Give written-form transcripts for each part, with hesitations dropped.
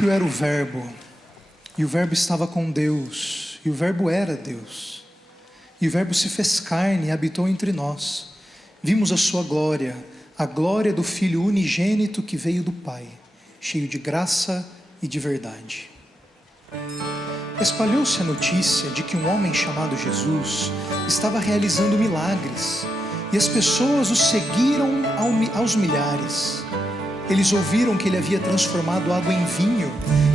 princípio era o Verbo, e o Verbo estava com Deus, e o Verbo era Deus. E o Verbo se fez carne e habitou entre nós. Vimos a sua glória, a glória do Filho unigênito que veio do Pai, cheio de graça e de verdade. Espalhou-se a notícia de que um homem chamado Jesus estava realizando milagres, e as pessoas o seguiram aos milhares. Eles ouviram que ele havia transformado água em vinho,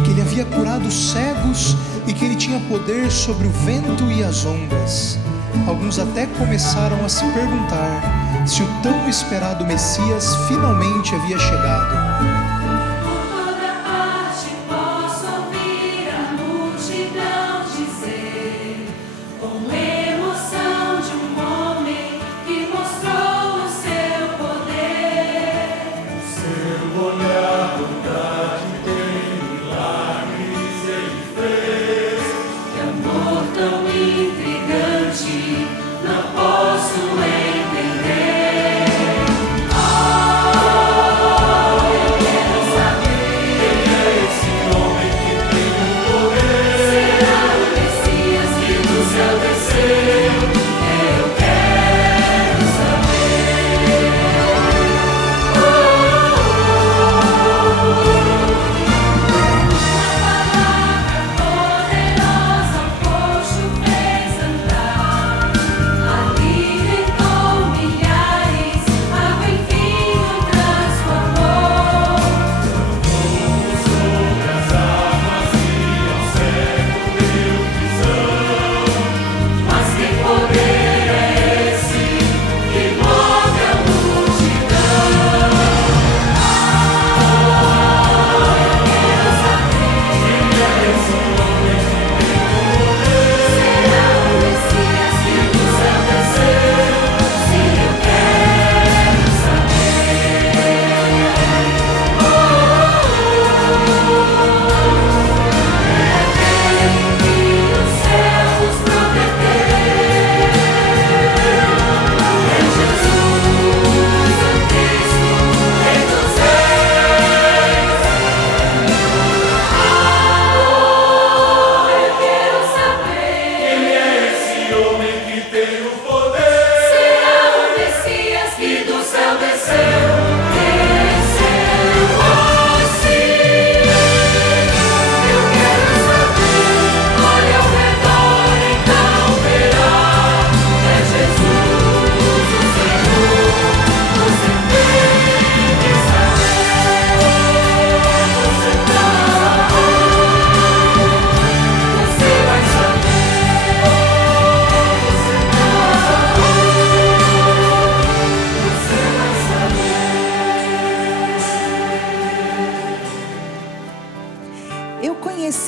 que ele havia curado cegos e que ele tinha poder sobre o vento e as ondas. Alguns até começaram a se perguntar se o tão esperado Messias finalmente havia chegado.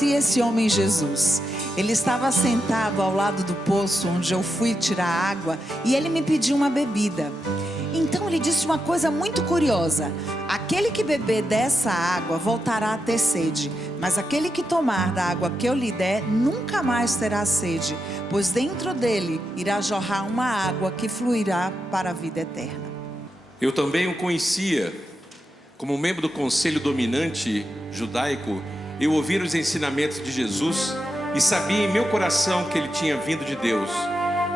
Esse homem Jesus, ele estava sentado ao lado do poço onde eu fui tirar água, e ele me pediu uma bebida. Então ele disse uma coisa muito curiosa: aquele que beber dessa água voltará a ter sede, mas aquele que tomar da água que eu lhe der nunca mais terá sede, pois dentro dele irá jorrar uma água que fluirá para a vida eterna. Eu também o conhecia como membro do conselho dominante judaico. Eu ouvi os ensinamentos de Jesus e sabia em meu coração que ele tinha vindo de Deus,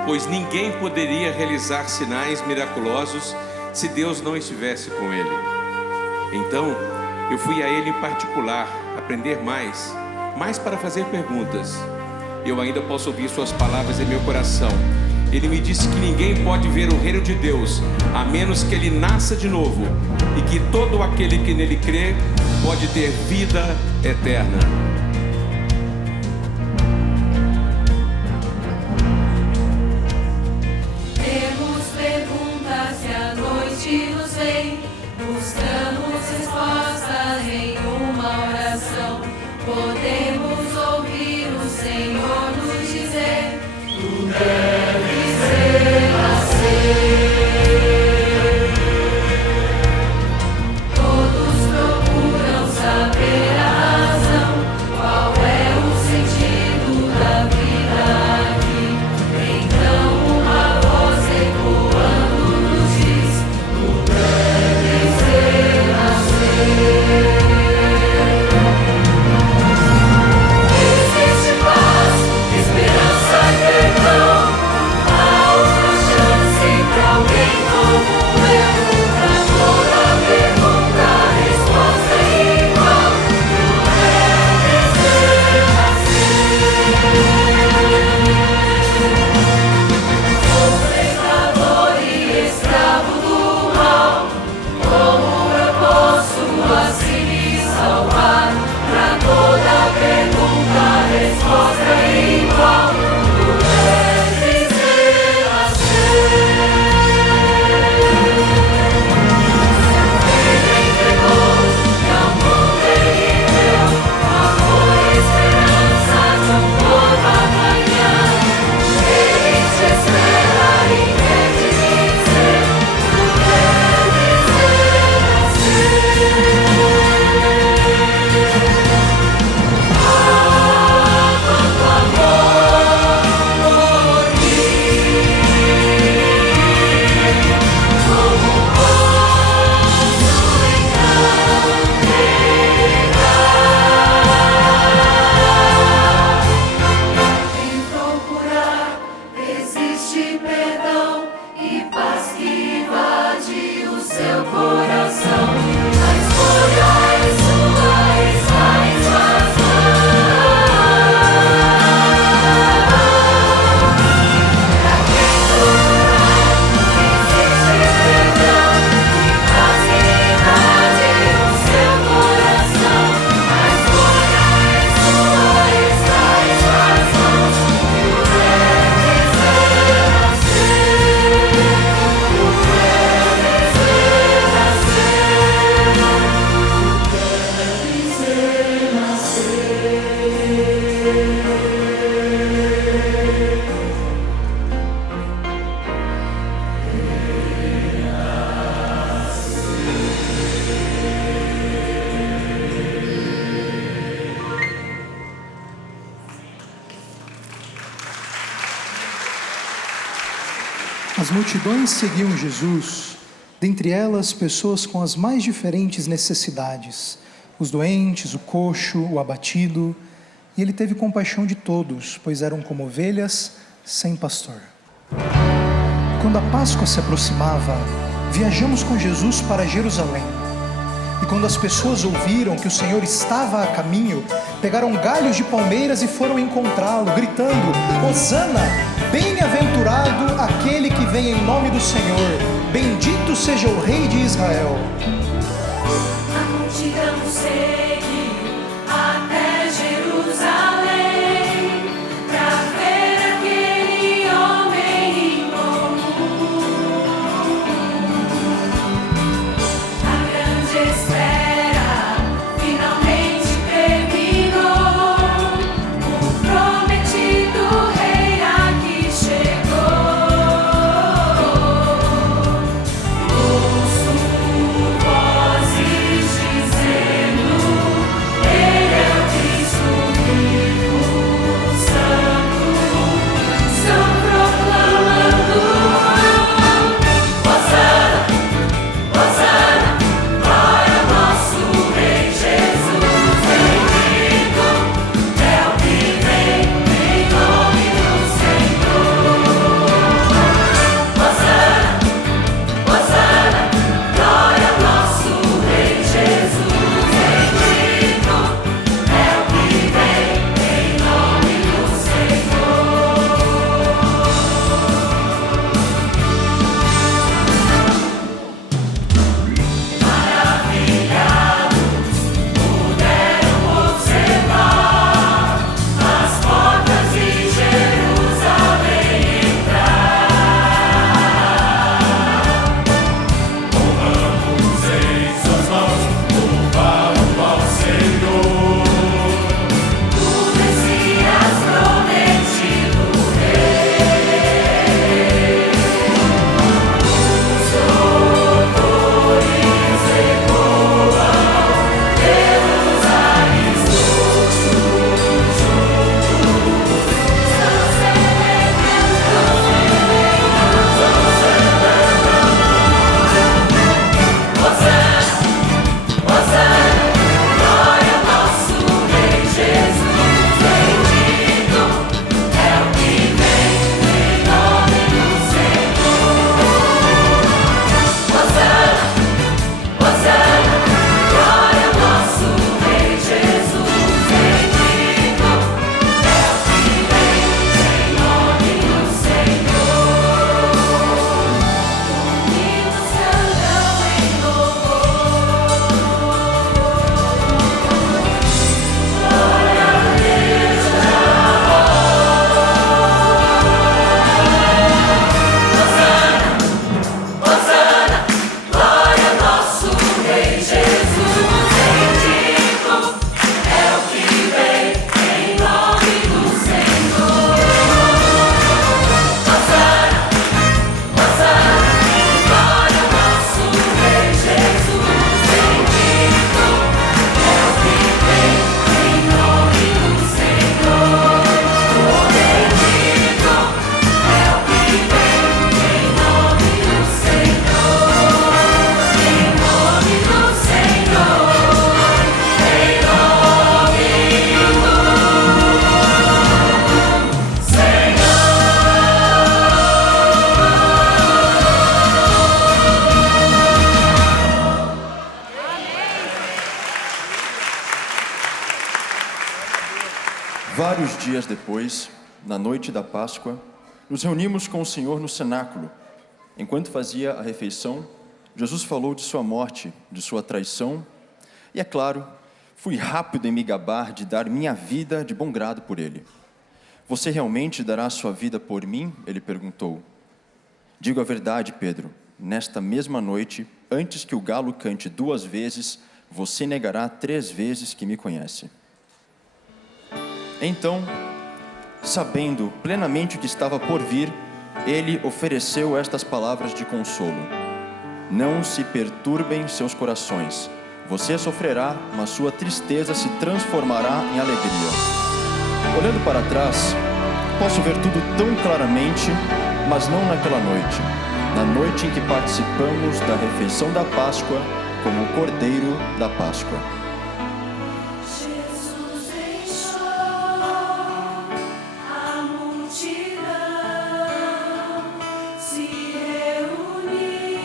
pois ninguém poderia realizar sinais miraculosos se Deus não estivesse com ele. Então, eu fui a ele em particular, aprender mais para fazer perguntas. Eu ainda posso ouvir suas palavras em meu coração. Ele me disse que ninguém pode ver o reino de Deus a menos que ele nasça de novo, e que todo aquele que nele crê pode ter vida eterna. Temos perguntas e a noite nos vem, buscamos respostas em uma oração. Podemos ouvir o Senhor nos dizer: tu deves renascer. Todos procuram saber a razão, As multidões seguiam Jesus, dentre elas pessoas com as mais diferentes necessidades, os doentes, o coxo, o abatido, e ele teve compaixão de todos, pois eram como ovelhas sem pastor. Quando a Páscoa se aproximava, viajamos com Jesus para Jerusalém. E quando as pessoas ouviram que o Senhor estava a caminho, pegaram galhos de palmeiras e foram encontrá-lo, gritando: Hosana, bem-aventurado aquele que vem em nome do Senhor, bendito seja o Rei de Israel. A multidão segue até Jerusalém pra ver aquele homem incomum. A grande espera finalmente terminou. O prometido rei aqui chegou. Ouço vozes dizendo: Ele é o Cristo vivo, santo. Estão proclamando: Hosana, Hosana, glória ao nosso Rei Jesus. Bendito é o que vem em nome do Senhor. Hosana, Hosana, glória ao nosso Rei Jesus. Bendito é o que vem em nome do Senhor. Maravilhados puderam observar as portas de Jerusalém entrar. Honramos em suas mãos, louvamos ao Senhor. O Messias prometido Rei. Os louvores ecoam pelos ares todos juntos. Estão celebrando, Hosana, Hosana, glória ao nosso Rei Jesus. Bendito é o que vem em nome do Senhor. Hosana, Hosana, glória ao nosso Rei Jesus. Bendito é o que vem em nome do Senhor. Unidos cantam em louvor. Glória a Deus na Hosana, glória ao nosso Rei Jesus. Bendito é o que vem em nome do Senhor. Hosana, Hosana, glória ao nosso Rei Jesus. Bendito é o que vem em nome do Senhor. Bendito é o que vem em nome do Senhor. Em nome do Senhor. Em nome do Senhor. Vários dias depois, na noite da Páscoa, nos reunimos com o Senhor no cenáculo. Enquanto fazia a refeição, Jesus falou de sua morte, de sua traição, e é claro, fui rápido em me gabar de dar minha vida de bom grado por ele. Você realmente dará sua vida por mim? Ele perguntou. Digo a verdade, Pedro, nesta mesma noite, antes que o galo cante 2 vezes, você negará 3 vezes que me conhece. Então, sabendo plenamente o que estava por vir, ele ofereceu estas palavras de consolo: Não se perturbem seus corações. Você sofrerá, mas sua tristeza se transformará em alegria. Olhando para trás, posso ver tudo tão claramente mas não naquela noite, na noite em que participamos da refeição da Páscoa como o Cordeiro da Páscoa. Jesus deixou a multidão se reunir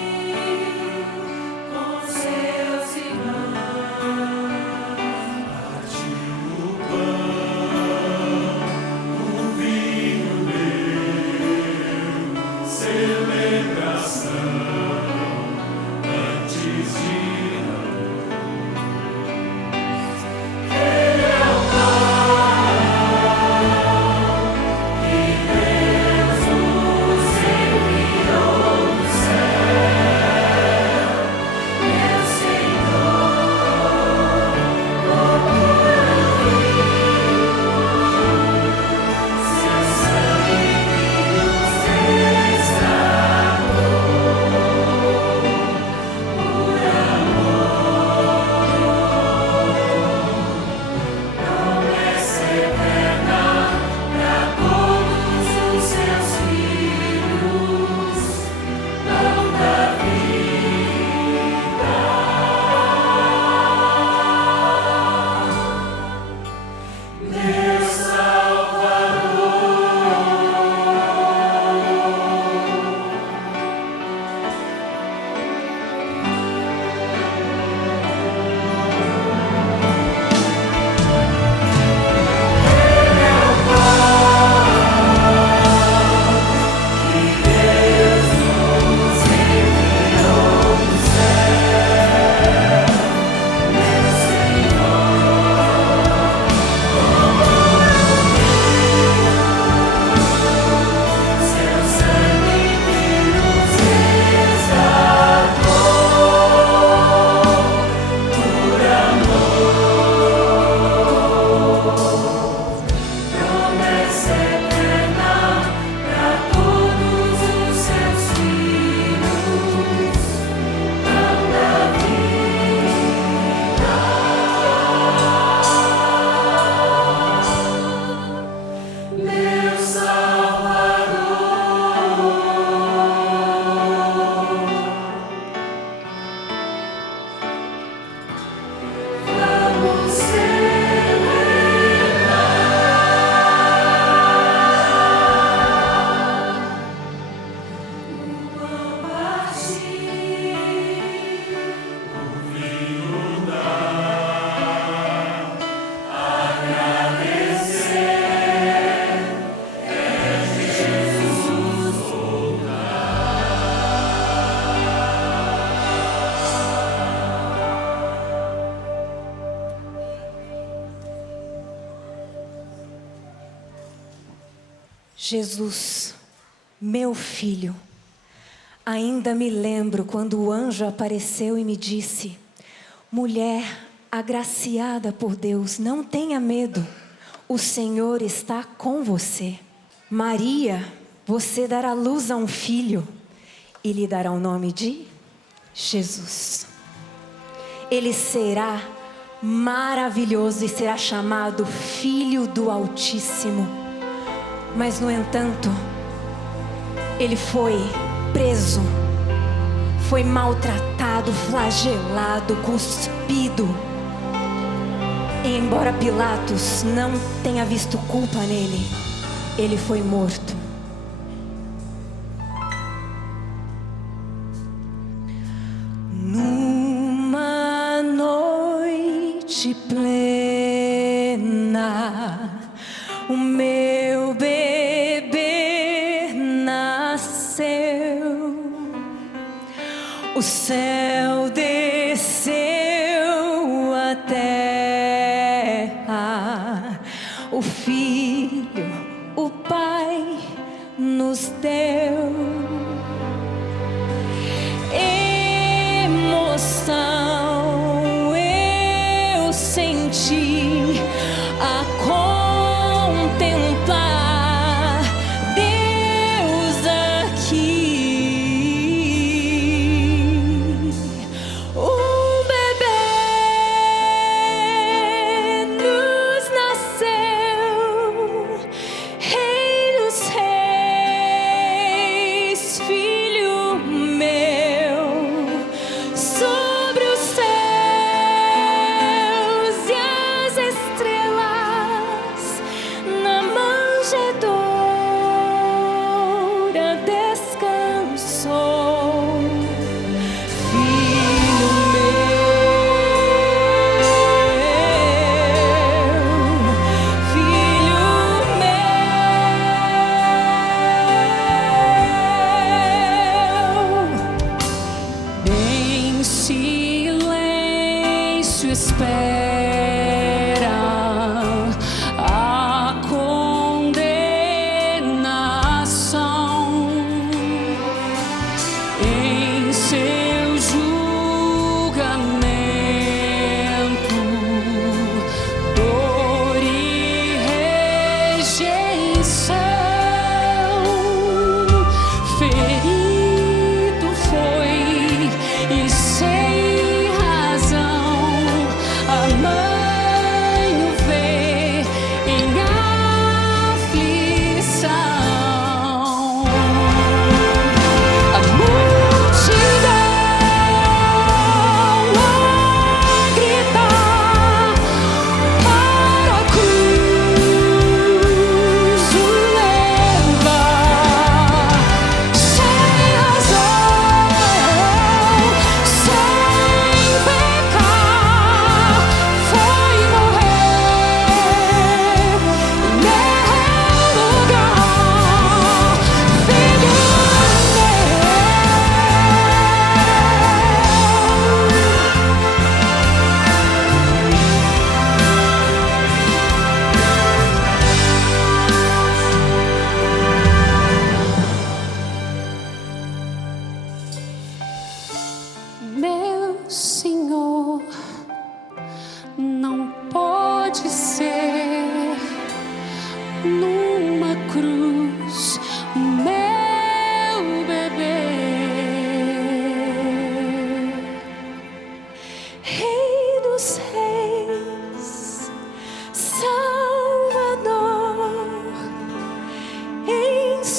com seus irmãos. Partiu o pão, o vinho deu, celebração antes de Jesus, meu filho, ainda me lembro quando o anjo apareceu e me disse: mulher agraciada por Deus, não tenha medo, o Senhor está com você. Maria, você dará luz a um filho e lhe dará o nome de Jesus. Ele será maravilhoso e será chamado Filho do Altíssimo. Mas, no entanto, ele foi preso, foi maltratado, flagelado, cuspido. E embora Pilatos não tenha visto culpa nele, ele foi morto. Numa noite plena, o meu bebê nasceu, o céu desceu à terra, o Filho, o Pai nos deu. Emoção eu senti a contemplar Deus aqui. Um bebê nos nasceu, Rei dos Reis.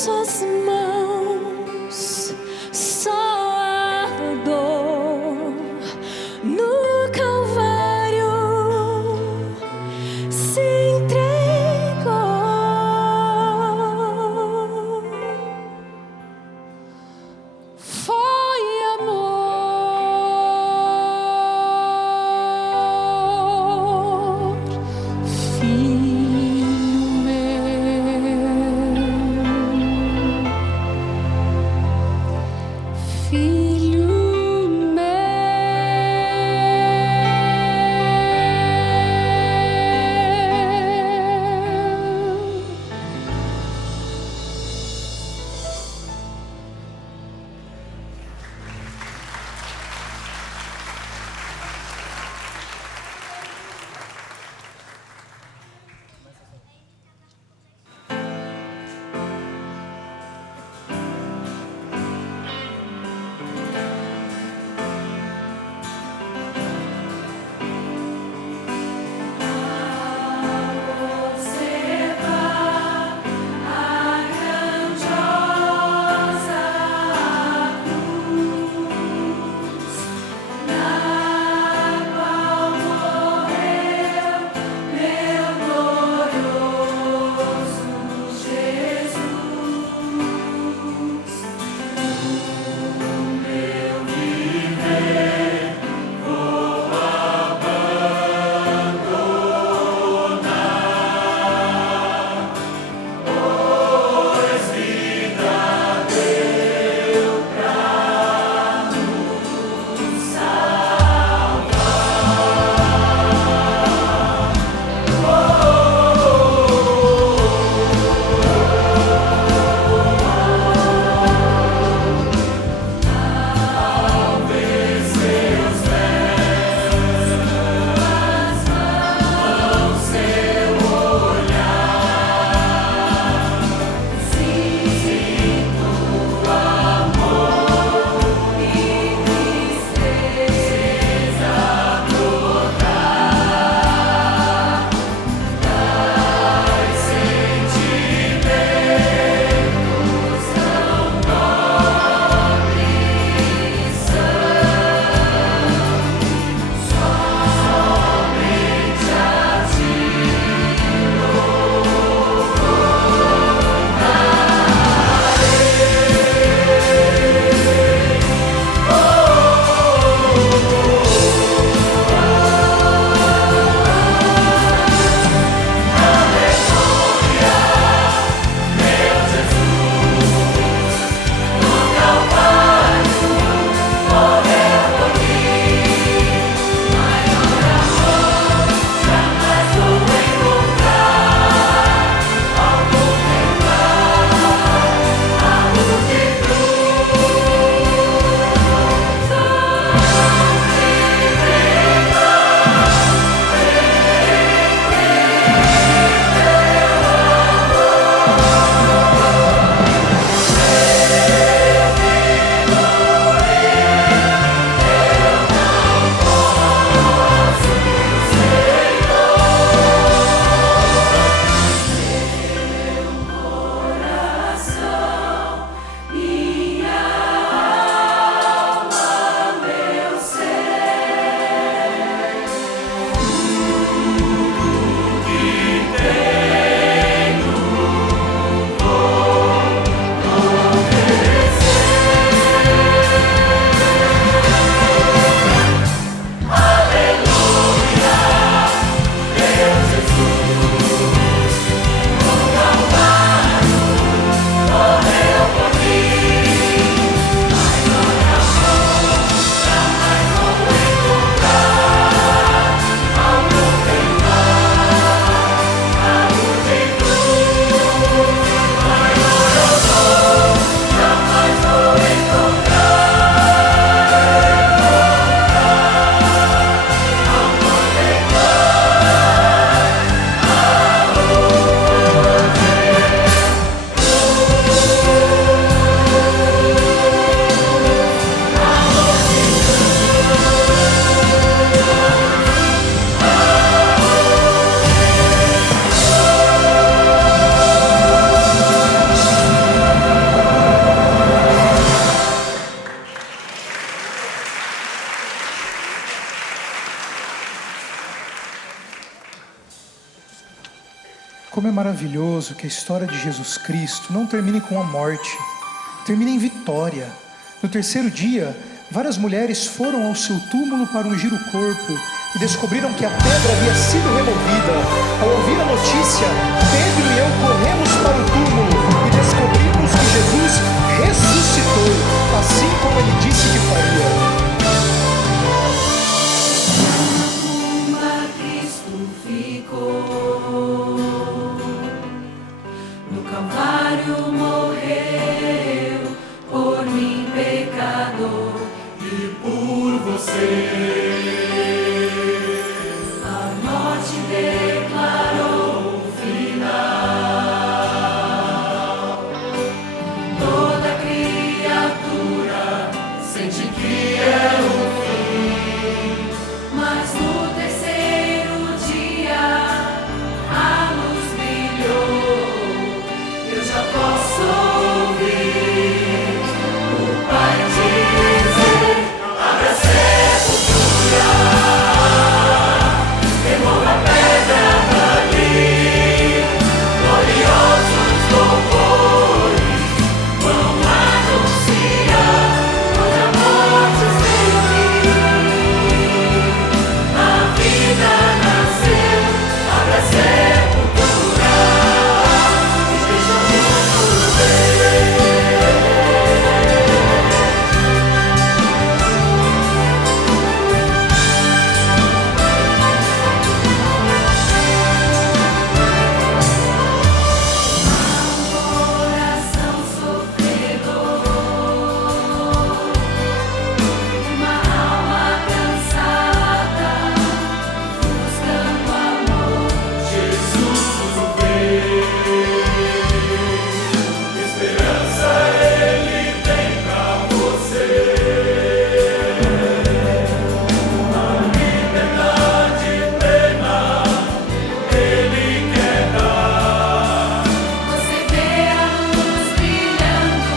suas mãos, só a dor no Calvário se entregou. Foi amor, filho meu. maravilhoso que a história de Jesus Cristo não termine com a morte, termine em vitória. No terceiro dia, várias mulheres foram ao seu túmulo para ungir o corpo e descobriram que a pedra havia sido removida. Ao ouvir a notícia, Pedro e eu corremos para o túmulo e descobrimos que Jesus ressuscitou, assim como ele disse que faria. Cristo ficou no Calvário, morreu por mim, pecador, e por você. A morte declarou o final. Toda criatura sente que é o fim, mas no terceiro dia a luz brilhou. Eu já posso ouvir o Pai dizer: abre a sepultura, remova a pedra dali. Gloriosos louvores vão anunciar onde a morte esteve. A vida nasceu, abre a sepultura e deixa o mundo ver. Coração sofredor, uma alma cansada, buscando amor. Jesus veio, esperança Ele tem pra você. A liberdade plena Ele quer dar. Você vê a luz brilhando,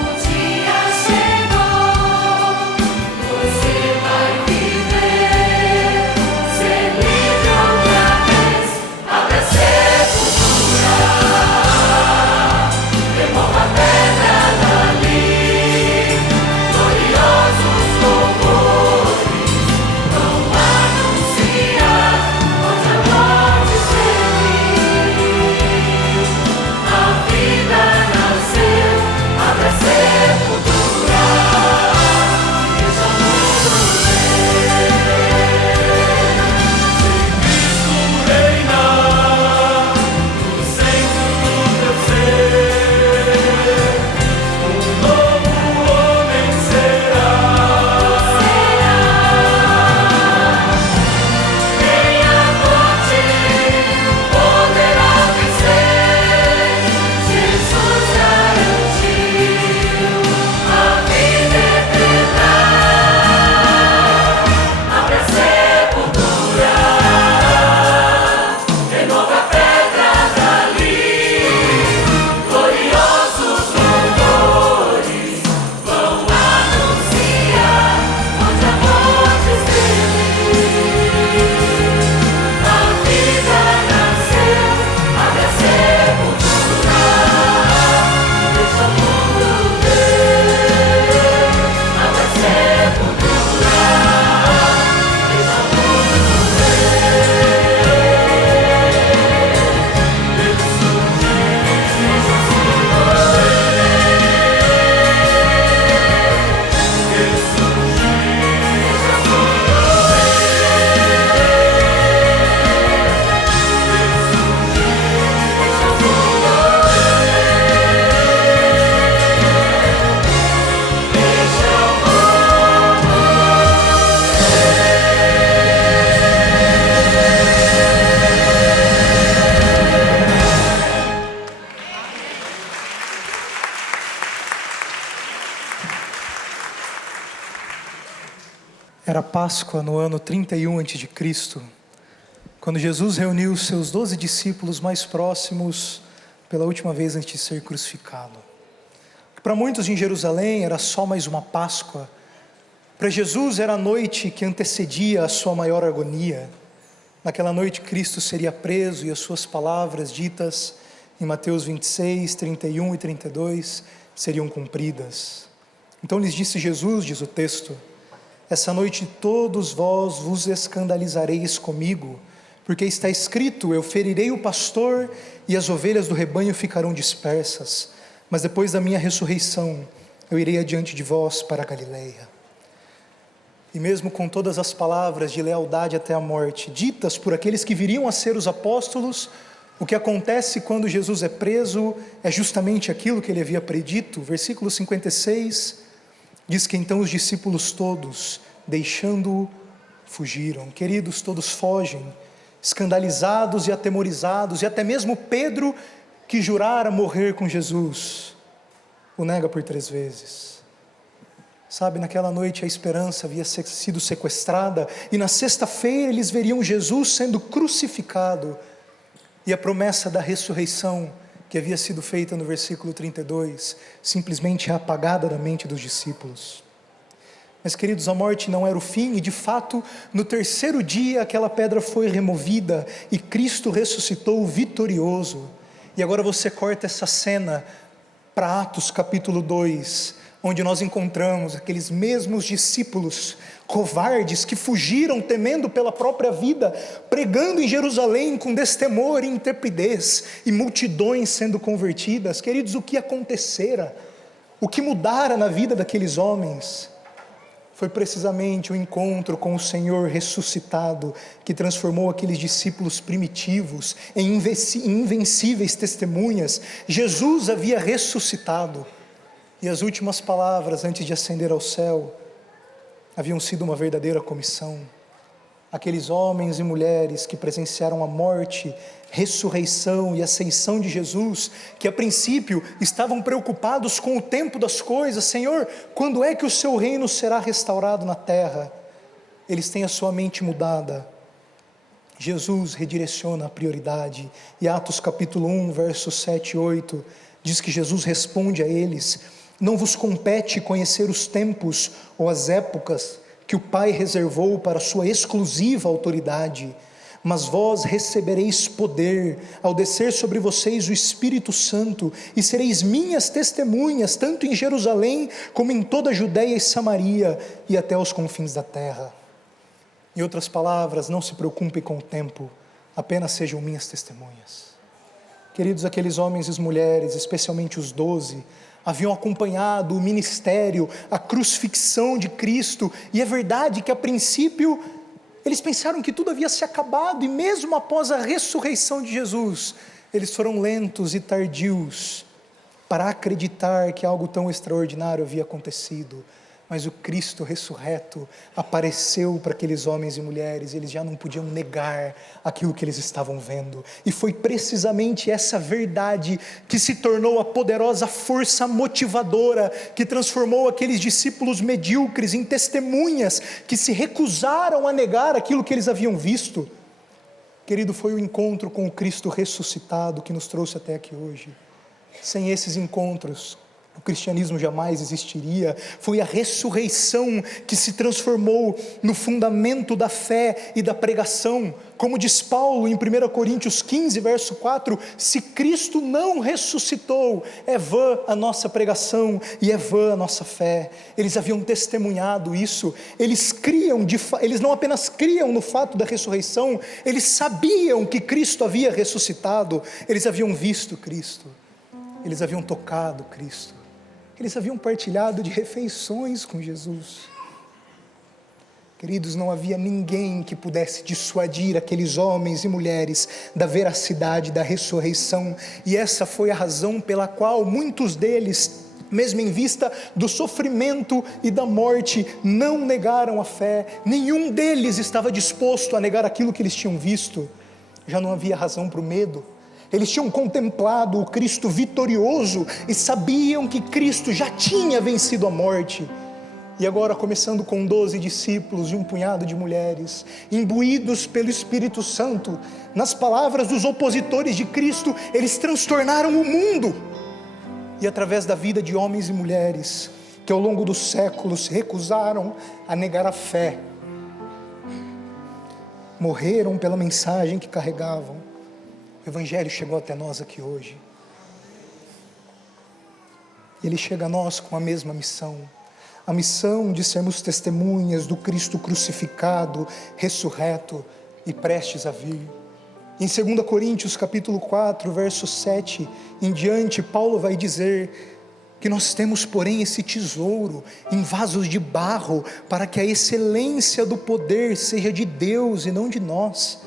o dia chegou. Você vai viver, ser livre outra vez. Abre a sepultura, remova a pedra dali. Gloriosos louvores vão anunciar onde a morte esteve. A vida nasceu, abre a sepultura, deixa o mundo ver. Cristo reina no centro do teu ser, um novo homem será. Nem a morte poderá vencer. Jesus garantiu a vida eterna. Abre a sepultura, renova a pedra dali. Gloriosos louvores vão anunciar onde a morte esteve. A vida nasceu, abre a sepultura, deixa o mundo ver. Abre a sepultura, deixa o mundo Era Páscoa no ano 31 a.C., quando Jesus reuniu os seus 12 discípulos mais próximos pela última vez antes de ser crucificado. Para muitos em Jerusalém era só mais uma Páscoa. Para Jesus era a noite que antecedia a sua maior agonia. Naquela noite Cristo seria preso e as suas palavras ditas em Mateus 26, 31 e 32 seriam cumpridas. Então lhes disse Jesus, diz o texto: essa noite todos vós vos escandalizareis comigo, porque está escrito: eu ferirei o pastor e as ovelhas do rebanho ficarão dispersas. Mas depois da minha ressurreição, eu irei adiante de vós para a Galileia. E mesmo com todas as palavras de lealdade até a morte, ditas por aqueles que viriam a ser os apóstolos, o que acontece quando Jesus é preso é justamente aquilo que ele havia predito. Versículo 56 diz que então os discípulos todos, deixando-o, fugiram. Queridos, todos fogem, escandalizados e atemorizados, e até mesmo Pedro, que jurara morrer com Jesus, o nega por 3 vezes. Sabe, naquela noite a esperança havia sido sequestrada, e na sexta-feira eles veriam Jesus sendo crucificado, e a promessa da ressurreição, que havia sido feita no versículo 32, simplesmente é apagada da mente dos discípulos. Mas queridos, a morte não era o fim, e de fato, no 3º dia aquela pedra foi removida, e Cristo ressuscitou vitorioso. E agora você corta essa cena para Atos capítulo 2, onde nós encontramos aqueles mesmos discípulos covardes que fugiram temendo pela própria vida, pregando em Jerusalém com destemor e intrepidez, e multidões sendo convertidas. Queridos, o que acontecera, o que mudara na vida daqueles homens, foi precisamente o encontro com o Senhor ressuscitado, que transformou aqueles discípulos primitivos em invencíveis testemunhas. Jesus havia ressuscitado, e as últimas palavras antes de ascender ao céu haviam sido uma verdadeira comissão. Aqueles homens e mulheres que presenciaram a morte, ressurreição e ascensão de Jesus, que a princípio estavam preocupados com o tempo das coisas. Senhor, quando é que o seu reino será restaurado na terra? Eles têm a sua mente mudada. Jesus redireciona a prioridade, e Atos capítulo 1, versos 7 e 8, diz que Jesus responde a eles: não vos compete conhecer os tempos ou as épocas que o Pai reservou para sua exclusiva autoridade, mas vós recebereis poder ao descer sobre vocês o Espírito Santo, e sereis minhas testemunhas, tanto em Jerusalém, como em toda a Judeia e Samaria, e até os confins da terra. Em outras palavras, não se preocupem com o tempo, apenas sejam minhas testemunhas. Queridos, aqueles homens e mulheres, especialmente os 12, haviam acompanhado o ministério, a crucifixão de Cristo, e é verdade que a princípio eles pensaram que tudo havia se acabado, e mesmo após a ressurreição de Jesus, eles foram lentos e tardios para acreditar que algo tão extraordinário havia acontecido. Mas o Cristo ressurreto apareceu para aqueles homens e mulheres, eles já não podiam negar aquilo que eles estavam vendo, e foi precisamente essa verdade que se tornou a poderosa força motivadora, que transformou aqueles discípulos medíocres em testemunhas, que se recusaram a negar aquilo que eles haviam visto. Querido, foi o encontro com o Cristo ressuscitado que nos trouxe até aqui hoje. Sem esses encontros, o cristianismo jamais existiria. Foi a ressurreição que se transformou no fundamento da fé e da pregação. Como diz Paulo em 1 Coríntios 15, verso 4, se Cristo não ressuscitou, é vã a nossa pregação e é vã a nossa fé. Eles haviam testemunhado isso, eles não apenas criam no fato da ressurreição, eles sabiam que Cristo havia ressuscitado, eles haviam visto Cristo, eles haviam tocado Cristo, eles haviam partilhado de refeições com Jesus. Queridos, não havia ninguém que pudesse dissuadir aqueles homens e mulheres da veracidade da ressurreição, e essa foi a razão pela qual muitos deles, mesmo em vista do sofrimento e da morte, não negaram a fé. Nenhum deles estava disposto a negar aquilo que eles tinham visto. Já não havia razão para o medo. Eles tinham contemplado o Cristo vitorioso e sabiam que Cristo já tinha vencido a morte. E agora, começando com 12 discípulos e um punhado de mulheres, imbuídos pelo Espírito Santo, nas palavras dos opositores de Cristo, eles transtornaram o mundo. E através da vida de homens e mulheres, que ao longo dos séculos se recusaram a negar a fé, morreram pela mensagem que carregavam. O Evangelho chegou até nós aqui hoje. Ele chega a nós com a mesma missão. A missão de sermos testemunhas do Cristo crucificado, ressurreto e prestes a vir. Em 2 Coríntios capítulo 4, verso 7 em diante, Paulo vai dizer que nós temos, porém, esse tesouro em vasos de barro, para que a excelência do poder seja de Deus e não de nós.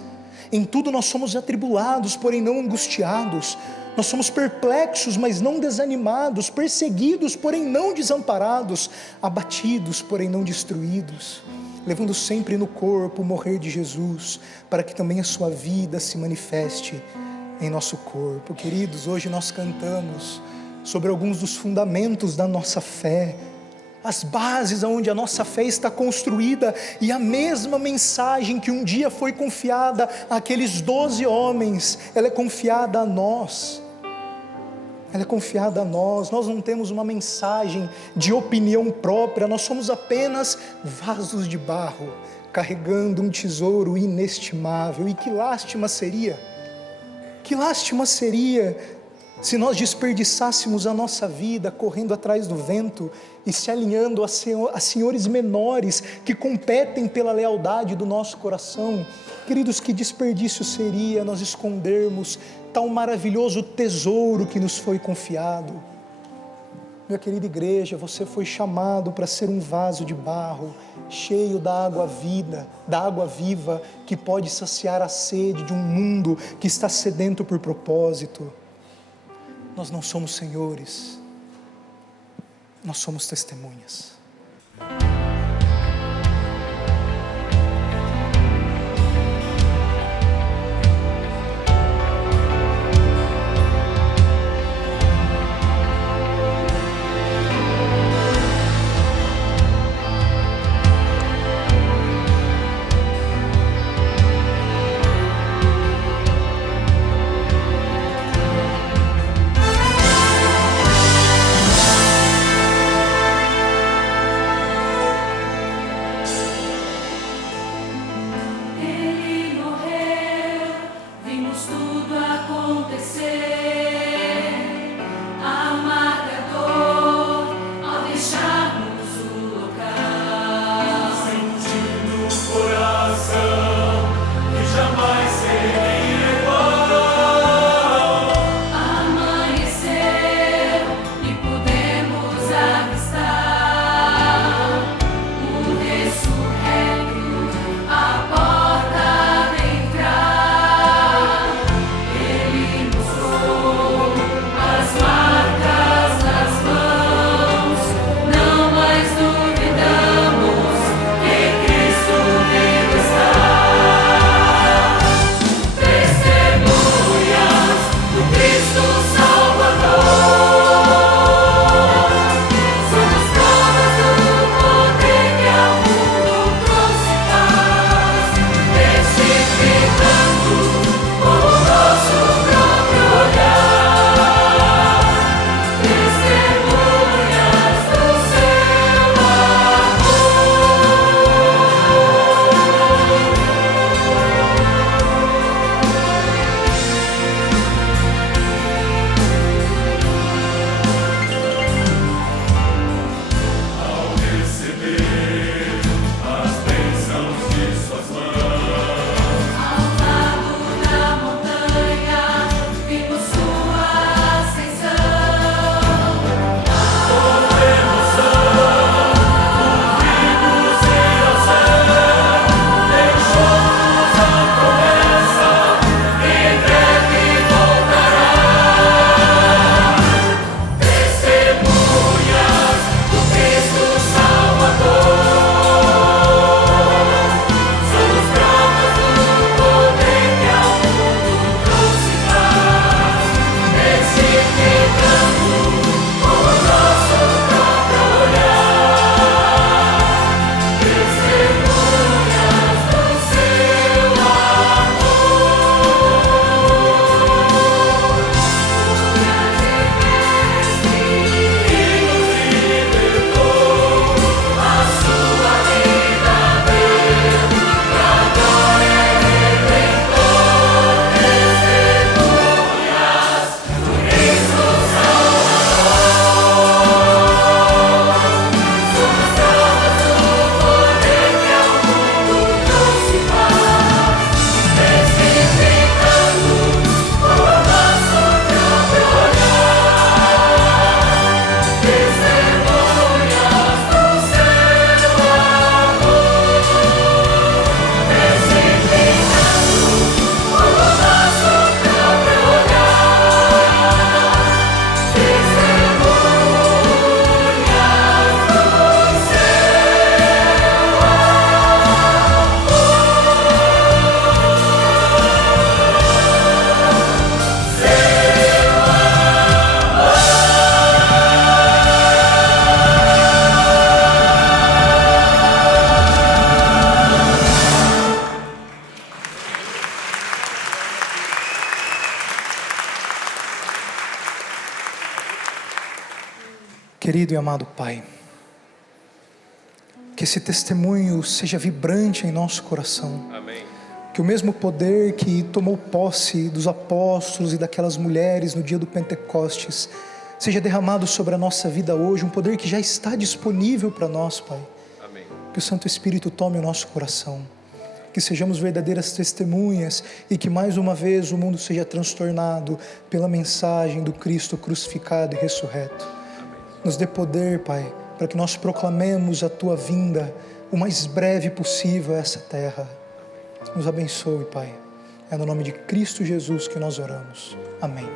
Em tudo nós somos atribulados, porém não angustiados. Nós somos perplexos, mas não desanimados, perseguidos, porém não desamparados, abatidos, porém não destruídos, levando sempre no corpo o morrer de Jesus, para que também a sua vida se manifeste em nosso corpo. Queridos, hoje nós cantamos sobre alguns dos fundamentos da nossa fé, as bases onde a nossa fé está construída, e a mesma mensagem que um dia foi confiada àqueles 12 homens, ela é confiada a nós. Ela é confiada a nós. Nós não temos uma mensagem de opinião própria, nós somos apenas vasos de barro, carregando um tesouro inestimável. E que lástima seria se nós desperdiçássemos a nossa vida correndo atrás do vento e se alinhando a senhores menores que competem pela lealdade do nosso coração. Queridos, que desperdício seria nós escondermos tal maravilhoso tesouro que nos foi confiado. Minha querida igreja, você foi chamado para ser um vaso de barro, cheio da água viva, que pode saciar a sede de um mundo que está sedento por propósito. Nós não somos senhores, nós somos testemunhas. Querido e amado Pai, que esse testemunho seja vibrante em nosso coração. Amém. Que o mesmo poder que tomou posse dos apóstolos e daquelas mulheres no dia do Pentecostes seja derramado sobre a nossa vida hoje, um poder que já está disponível para nós, Pai. Amém. Que o Santo Espírito tome o nosso coração, que sejamos verdadeiras testemunhas e que mais uma vez o mundo seja transtornado pela mensagem do Cristo crucificado e ressurreto. Nos dê poder, Pai, para que nós proclamemos a Tua vinda o mais breve possível a essa terra. Nos abençoe, Pai. É no nome de Cristo Jesus que nós oramos. Amém.